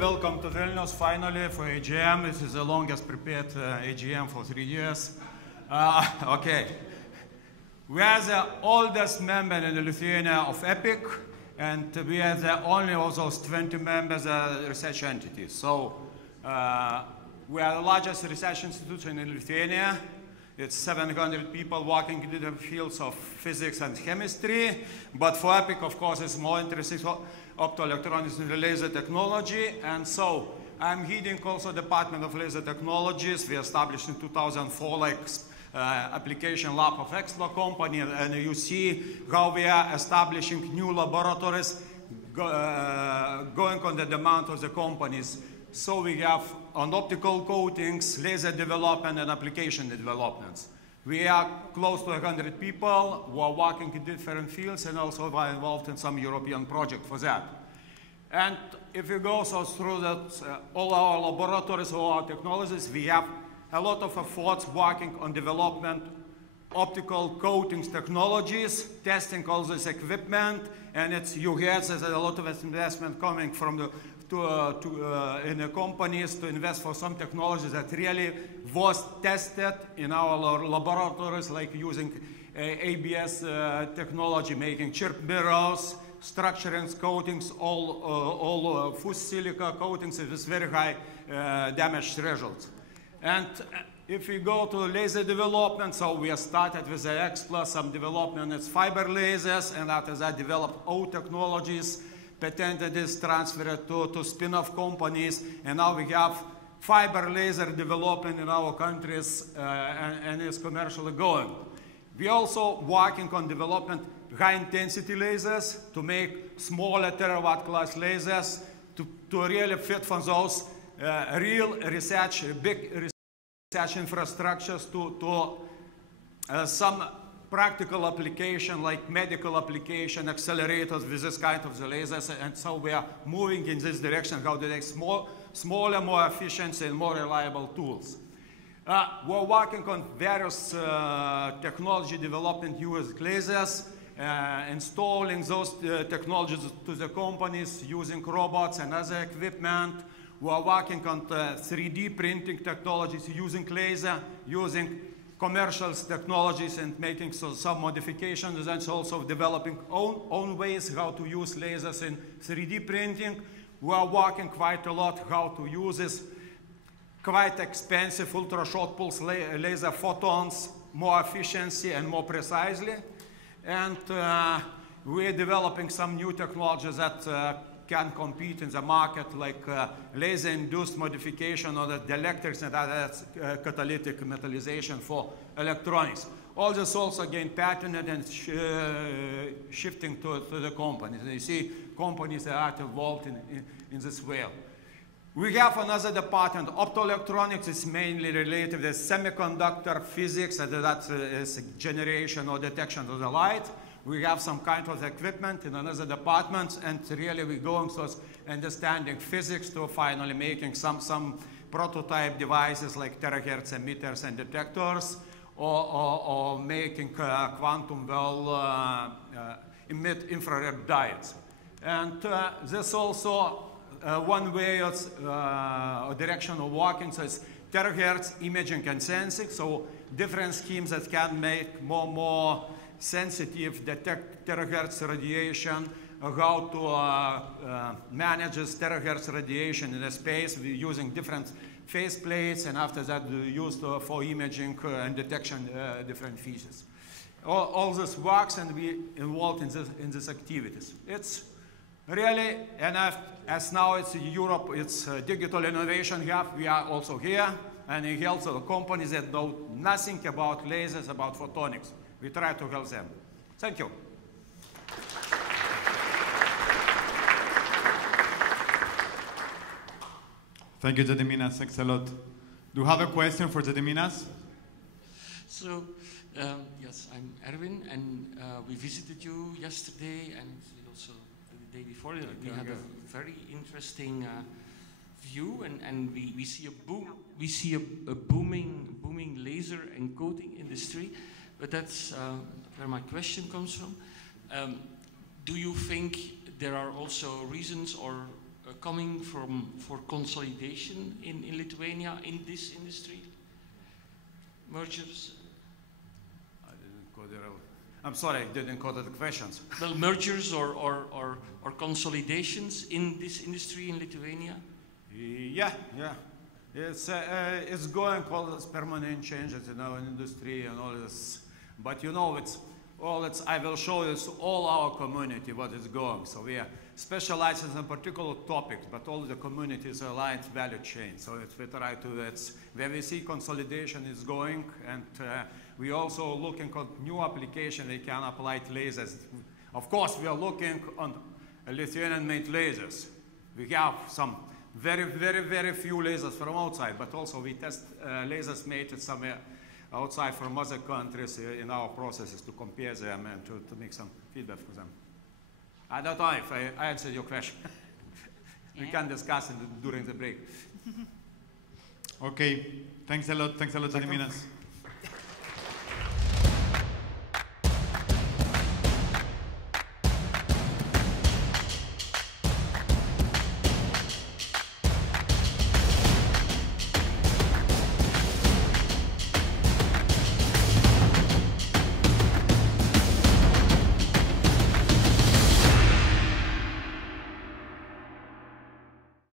welcome to Vilnius finally for AGM. This is the longest prepared AGM for 3 years. Okay. We are the oldest member in Lithuania of EPIC, and we are the only of those 20 members research entities. So we are the largest research institution in Lithuania. It's 700 people working in the fields of physics and chemistry. But for EPIC, of course, it's more interesting optoelectronics and laser technology. And so I'm heading also Department of Laser Technologies. We established in 2004 like application lab of EKSPLA company. And you see how we are establishing new laboratories going on the demand of the companies. So we have on optical coatings, laser development, and application developments. We are close to 100 people who are working in different fields and also are involved in some European project for that. And if you go through that, all our laboratories, all our technologies, we have a lot of efforts working on development, optical coatings technologies, testing all this equipment, and you hear there's a lot of investment coming from the in the companies to invest for some technologies that really was tested in our laboratories, like using ABS technology, making chirp mirrors, structuring coatings, all fused silica coatings with very high damage thresholds. And if we go to laser development, so we started with the EKSPLA, some development, it's fiber lasers, and after that developed old technologies, patented this, transferred to spin-off companies, and now we have fiber laser development in our countries, and it's commercially going. We're also working on development high-intensity lasers to make smaller terawatt class lasers to really fit for those real research, big research infrastructures to some practical application like medical application, accelerators with this kind of the lasers, and so we are moving in this direction, how to make smaller, more efficient and more reliable tools. We're working on various technology development using lasers, installing those technologies to the companies using robots and other equipment. We're working on 3D printing technologies using laser, using commercial technologies and making some modifications, and also developing own ways how to use lasers in 3D printing. We are working quite a lot how to use this quite expensive ultra short pulse laser photons more efficiency and more precisely. And we're developing some new technologies that can compete in the market, like laser-induced modification of the electrics and catalytic metallization for electronics. All this also again patented and shifting to the companies. And you see companies that are involved in this way. We have another department. Optoelectronics is mainly related to semiconductor physics, and that is generation or detection of the light. We have some kind of equipment in another department, and really we're going towards understanding physics to finally making some prototype devices like terahertz emitters and detectors, or making quantum well emit infrared diodes. And this also one way of direction of working, so it's terahertz imaging and sensing, so different schemes that can make more sensitive, detect terahertz radiation, how to manage this terahertz radiation in the space using different phase plates, and after that used for imaging and detection different features. All this works, and we involved in these activities. It's really, and as now it's Europe, it's digital innovation hub. We are also here, and it helps the companies that know nothing about lasers, about photonics. We try to help them. Thank you. Thank you, Gediminas. Thanks a lot. Do you have a question for Gediminas? So, yes, I'm Erwin, and we visited you yesterday and also the day before. We had a very interesting view, and we see a booming laser encoding industry. But that's where my question comes from. Do you think there are also reasons or coming for consolidation in Lithuania in this industry? Mergers? I didn't quote it. I'm sorry, I didn't quote the questions. Well, mergers or consolidations in this industry in Lithuania? Yeah. It's going all these permanent changes in our industry and all this. But you know, I will show you all our community what is going. So we are specializing in particular topics, but all the communities are aligned value chain. So we try to, where we see consolidation is going, and we also looking at new application we can apply to lasers. Of course, we are looking on Lithuanian-made lasers. We have some very few lasers from outside, but also we test lasers made somewhere outside from other countries in our processes to compare them and to make some feedback for them. I don't know if I answered your question. We can discuss it during the break. Okay, thanks a lot, Gediminas.